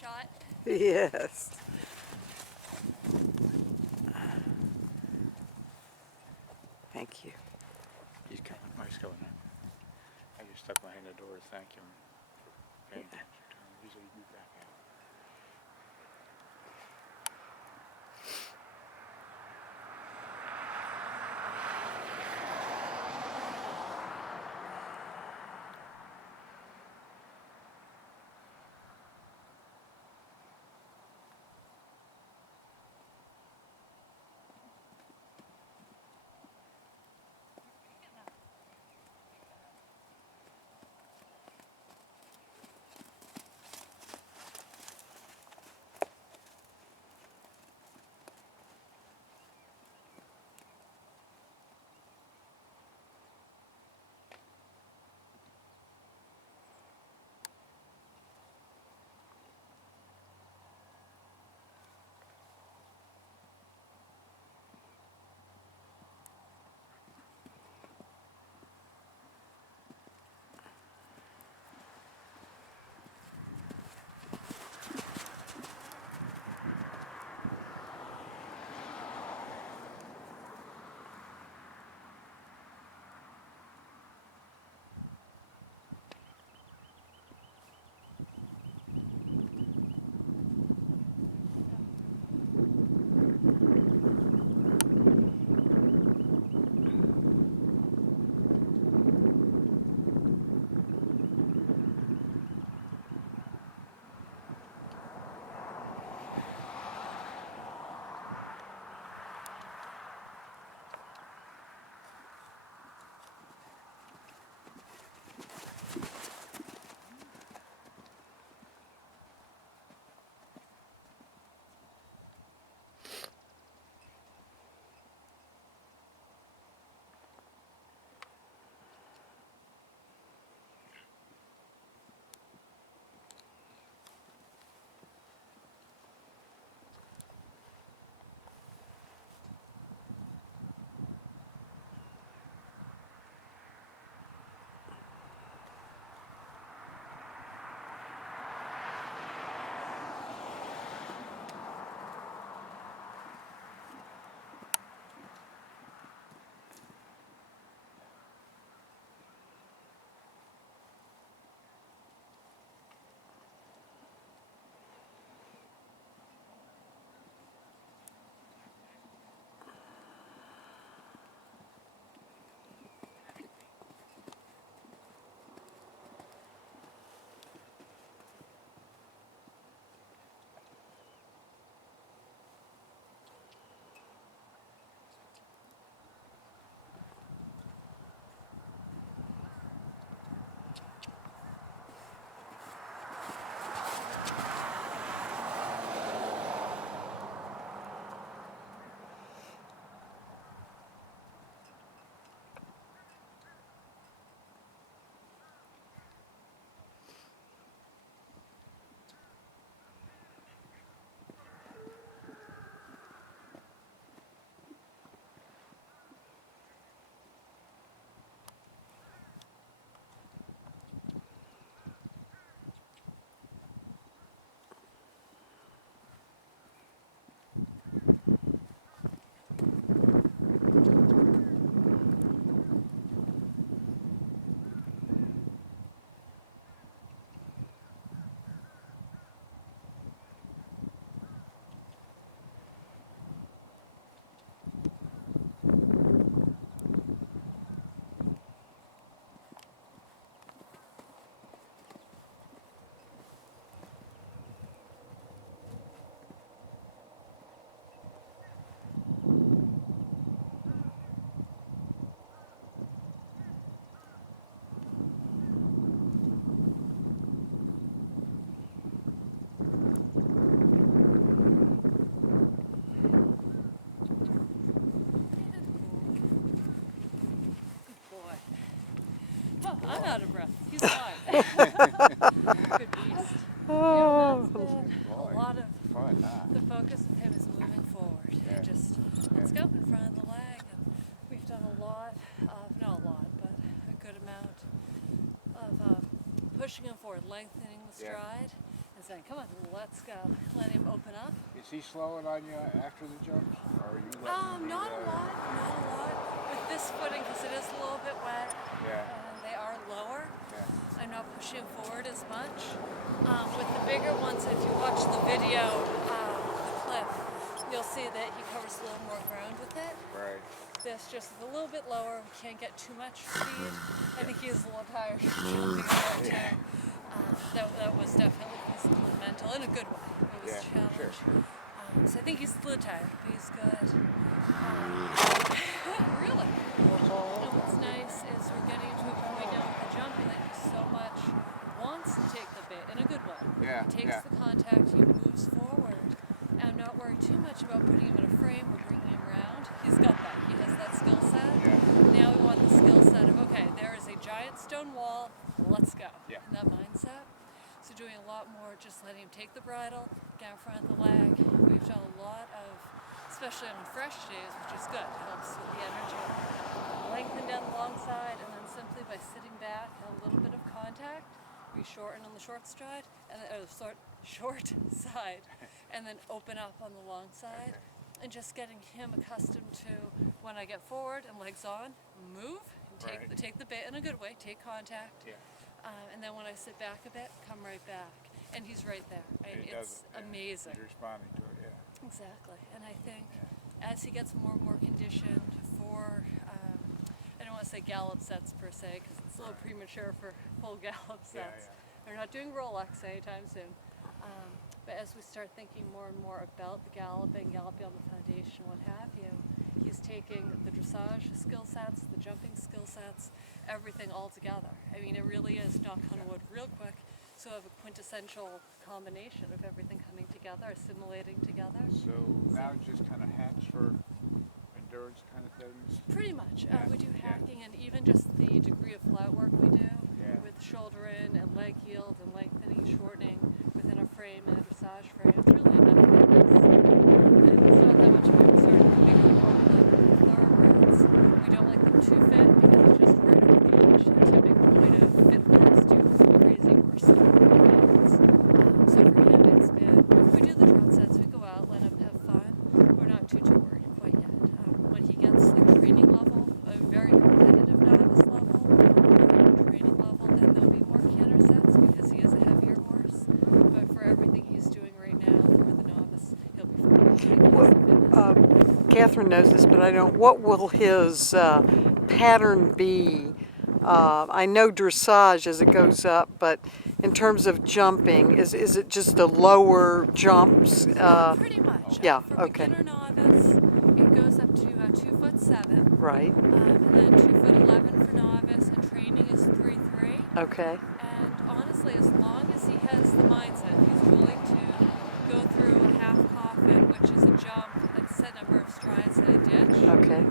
shot? Yes. Thank you. He's coming. He's coming. I just stuck my hand in the door to thank him for paying attention to him. He'll be back out. I'm out of breath. He's not. Good beast. Oh. That's been Boy, a lot of fun, huh? the focus of him is moving forward. Yeah. Just let's go in front of the leg. And we've done a lot of, not a lot, but a good amount of pushing him forward, lengthening the Yeah. stride, and saying, come on, let's Is he slowing on you after the jumps? Or are you letting him Not a lot, not a lot. With this footing, because it is a little bit wet, Yeah. and they are lower, Yeah. I'm not pushing forward as much. With the bigger ones, if you watch the video, the clip, you'll see that he covers a little more ground with it. Right. This just is a little bit lower. We can't get too much speed. I think he's a little tired of jumping about too. That was definitely physical and mental in a good way. It was a challenge. Sure. So I think he's a little tired, but he's good. Really. What's nice is we're getting to a point now with the jumping that he so much wants to take the bait in a good way. Yeah, He takes yeah. the contact, he moves forward, and I'm not worried too much about putting him in a frame or bringing him around. He's got that. He has that skill set. Now we want the skill set of, okay, there is a giant stone wall, let's go. Yeah. That mindset. So doing a lot more, just letting him take the bridle, get in front of the leg. We've done a lot of, especially on fresh days, which is good, helps with the energy. Lengthen down the long side, and then simply by sitting back, have a little bit of contact, we shorten on the short stride, and short side, and then open up on the long side. And just getting him accustomed to when I get forward and legs on, move, take the bait in a good way, take contact, and then when I sit back a bit, come right back, and he's right there. It's amazing. He's responding to it, yeah. Exactly, and I think as he gets more and more conditioned for, I don't want to say gallop sets per se, because it's a little premature for full gallop sets. We're not doing Rolex anytime soon. But as we start thinking more and more about the galloping on the foundation, what have you, he's taking the dressage skill sets, the jumping skill sets, everything all together. I mean, it really is, knock on wood real quick, so have a quintessential combination of everything coming together, assimilating together. So now just kind of hacks for endurance kind of things? Pretty much. We do hacking and even just the degree of flat work we do with shoulder in and leg yield and lengthening, shortening within a frame and a dressage frame. It's really enough fitness. And it's something which we also do thoroughbreds. We don't like them too fit because it's just right over the edge. The typical point of fit ones do crazy horse events. So for him it's been, we do the trot sets, we go out, let him have fun. We're not too worried quite yet. When he gets like training level, a very competitive novice level, training level, then there'll be more canter sets because he is a heavier horse. But for everything he's doing right now for the novice, he'll be fine. Catherine knows this, but I don't. What will his pattern be? I know dressage as it goes up, but in terms of jumping, is it just a lower jumps? Pretty much. Yeah. For Okay. beginner novice, it goes up to 2'7". Right. And then 2'11" for novice, and training is 3'3". Okay. And honestly, as long as he has the mindset, he's willing to go through a half coffin, which is a jump and set number of strides in a ditch. Okay.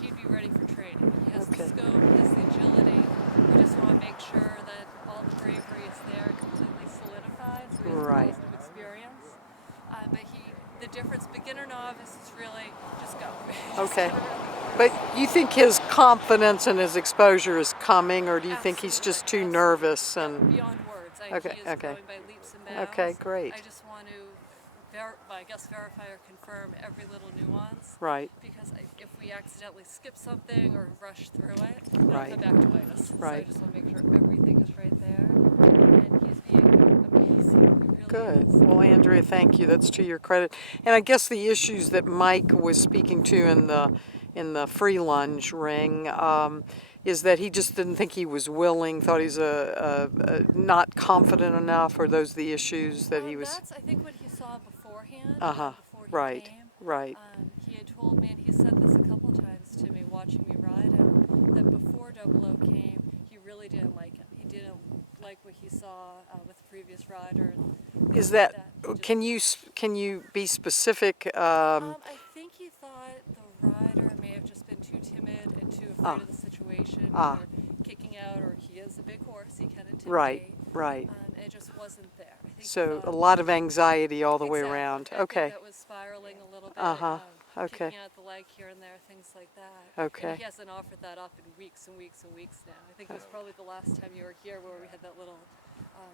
He'd be ready for training. He has the Okay. scope, he has the agility. We just want to make sure that all the bravery is there, completely solidified, so he has Right. positive experience. But the difference, beginner novice, is really just go. Okay. But you think his confidence and his exposure is coming, or do you think he's just too nervous and? Beyond words. He is Okay. going by leaps and bounds. Okay. Great. I just want to verify or confirm every little nuance. Right. Because if we accidentally skip something or rush through it, it'll Right. come back to bite us. Right. So I just want to make sure everything is right there. And he's being amazing. He really Good. is. Well, Andrea, thank you. That's to your credit. And I guess the issues that Mike was speaking to in the free lunge ring is that he just didn't think he was willing, thought he's not confident enough, or those the issues that he was. That's, I think, what he saw beforehand. Uh-huh. Before he Right. came. Right. He had told me, and he said this a couple times to me watching me ride him, that before Double O came, he really didn't like him. He didn't like what he saw with the previous rider. Is that? Can you be specific? I think he thought the rider may have just been too timid and too afraid of the situation, or kicking out, or he is a big horse, he can intimidate. Right. Right. And it just wasn't there. I think So a lot of anxiety all the way Exactly. around. I think Okay. that was spiraling a little bit. Okay. Kicking out the leg here and there, things like that. Okay. And he hasn't offered that up in weeks and weeks and weeks now. I think it was probably the last time you were here where we had that little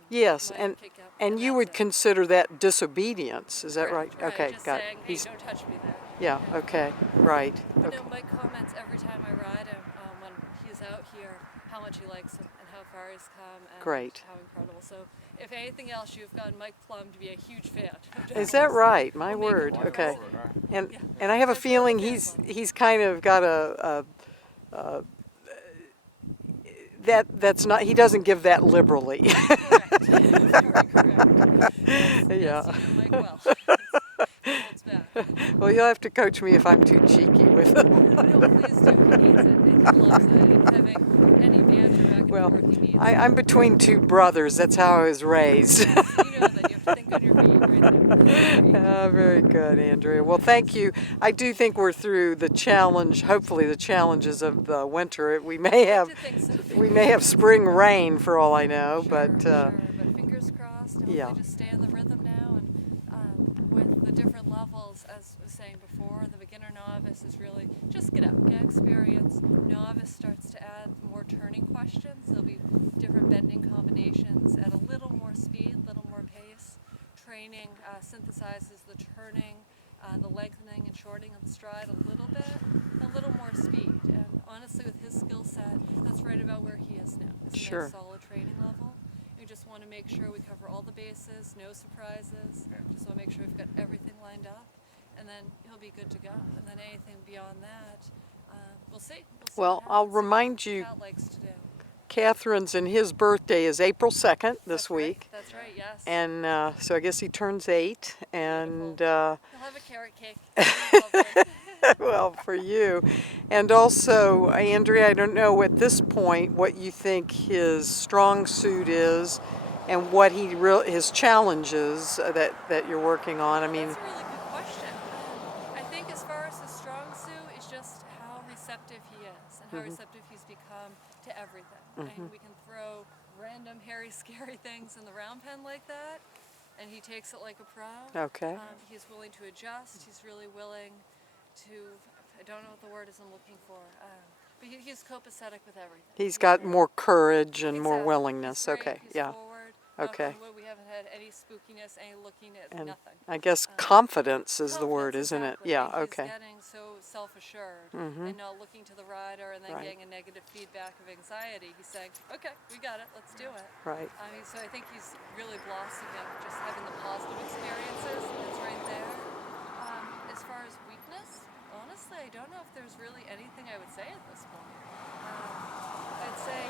Yes, leg and kick out. And you that's would it. consider that disobedience, is that Correct, right? Okay, just got it. saying, hey, don't touch me then. Yeah, okay, right. But Okay. no, Mike comments every time I ride him when he's out here how much he likes him and how far he's come and Great. how incredible. So if anything else, you've gotten Mike Plum to be a huge fan. Is that right? My We'll make him word. more Okay. resident. And Yeah. and I have a Mike Plum feeling fan he's club. kind of got that's not, he doesn't give that liberally. Correct. Very correct. Yeah. Yes, you know Mike well. He holds back. Well, you'll have to coach me if I'm too cheeky with him. No, please do. He needs it, and he loves it. Having any banter back and Well, forth, he needs it. I'm between two brothers. That's how I was raised. Yes, you know that. You have to think on your feet right there. Very good, Andrea. Well, thank you. I do think we're through the challenge, hopefully the challenges of the winter. We may I have like to think so. we may have spring rain for all I know, Sure, but but fingers crossed. And yeah. we just stay in the rhythm now, and with the different levels, as I was saying before, the beginner novice is really just get out, get experience. Novice starts to add more turning questions. There'll be different bending combinations at a little more speed, a little more pace. Training synthesizes the turning, the lengthening and shortening of the stride a little bit, and a little more speed. And honestly, with his skill set, that's right about where he is now. He's Sure. at a solid training level. We just want to make sure we cover all the bases, no surprises. Just want to make sure we've got everything lined up, and then he'll be good to go. And then anything beyond that, we'll see. Well, what I'll happens, see what remind you, Cal likes to do. Catherine's and his birthday is April 2nd this That's right. week. That's right. Yes. And so I guess he turns 8, and He'll have a carrot cake. Lovely. well, for you. And also, Andrea, I don't know at this point what you think his strong suit is and what his challenges that you're working on. I mean, That's a really good question. I think as far as his strong suit is just how receptive he is and how receptive he's become to everything. And we can throw random hairy, scary things in the round pen like that, and he takes it like a pro. okay. He's willing to adjust. He's really willing to, I don't know what the word is I'm looking for, but he's copacetic with everything. He's got more courage and more Exactly. willingness. He's great. Okay, He's yeah. forward. Okay. We haven't had any spookiness, any looking at And nothing. I guess confidence is the word, Confidence, isn't it? exactly. Yeah, He's okay. getting so self-assured and not looking to the rider and then Right. getting a negative feedback of anxiety. He's saying, okay, we got it, let's do it. Right. So I think he's really blossoming, just having the positive experiences. That's right there. As far as weakness, honestly, I don't know if there's really anything I would say at this point. I'd say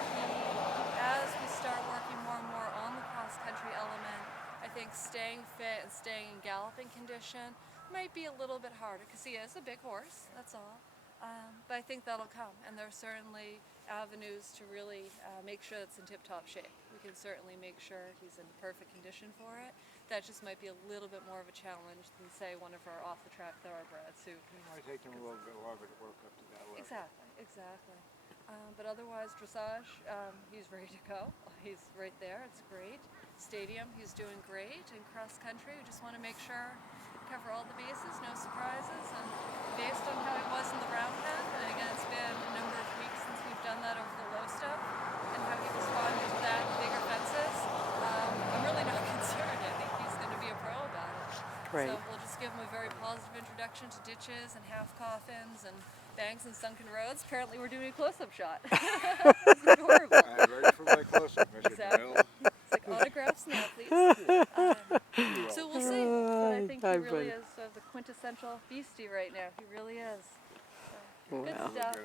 as we start working more and more on the cross-country element, I think staying fit and staying in galloping condition might be a little bit harder because he is a big horse, that's all. But I think that'll come, and there are certainly avenues to really make sure that's in tip-top shape. We can certainly make sure he's in perfect condition for it. That just might be a little bit more of a challenge than, say, one of our off-the-track thoroughbreds who. It might take him a little bit longer to work up to that level. Exactly. But otherwise, dressage, he's ready to go. He's right there. It's great. Stadium, he's doing great. And cross country, we just want to make sure we cover all the bases, no surprises. And based on how he was in the round pen, and again, it's been a number of weeks since we've done that over the low stuff, and how he responded to that in bigger fences, I'm really not concerned. I think he's going to be a pro about it. Great. So we'll just give him a very positive introduction to ditches and half coffins and bangs and sunken roads. Apparently we're doing a close-up shot. It's adorable. I'm ready for my close-up, Mr. Exactly. DeMille. It's like autographs now, please. So we'll see. But I think he really is the quintessential beastie right now. He really is. So, good Wow. stuff.